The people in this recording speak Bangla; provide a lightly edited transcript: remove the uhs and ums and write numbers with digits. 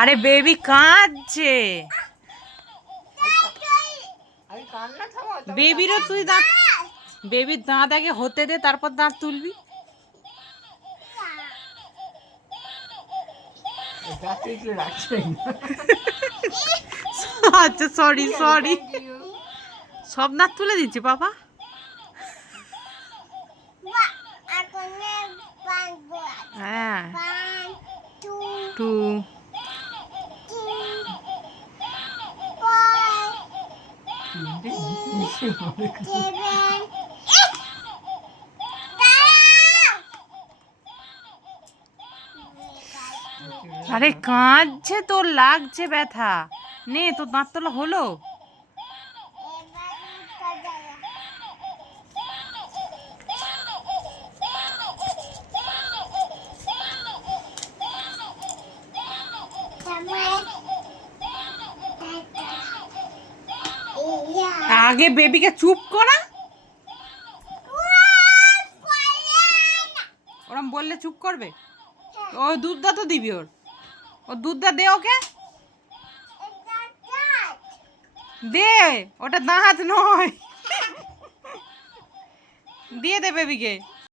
আরে বেবি কাঁদছে। বেবিরও তুই দাঁত, বেবির দাঁত আগে হতে দে, তারপর দাঁত তুলবি। আচ্ছা সরি সরি, সব দাঁত তুলে দিচ্ছি বাবা। হ্যাঁ, 2 আরে কাঁদছে, তোর লাগছে ব্যথা। নে তোর দাঁত তোলা হলো। আগে বেবিকে চুপ করা, ওরম বললে চুপ করবে? ও দুধটা তো দিবি, ওর দুধটা দে ওকে, দে। ওটা দাঁত নয়, দিয়ে দে বেবিকে।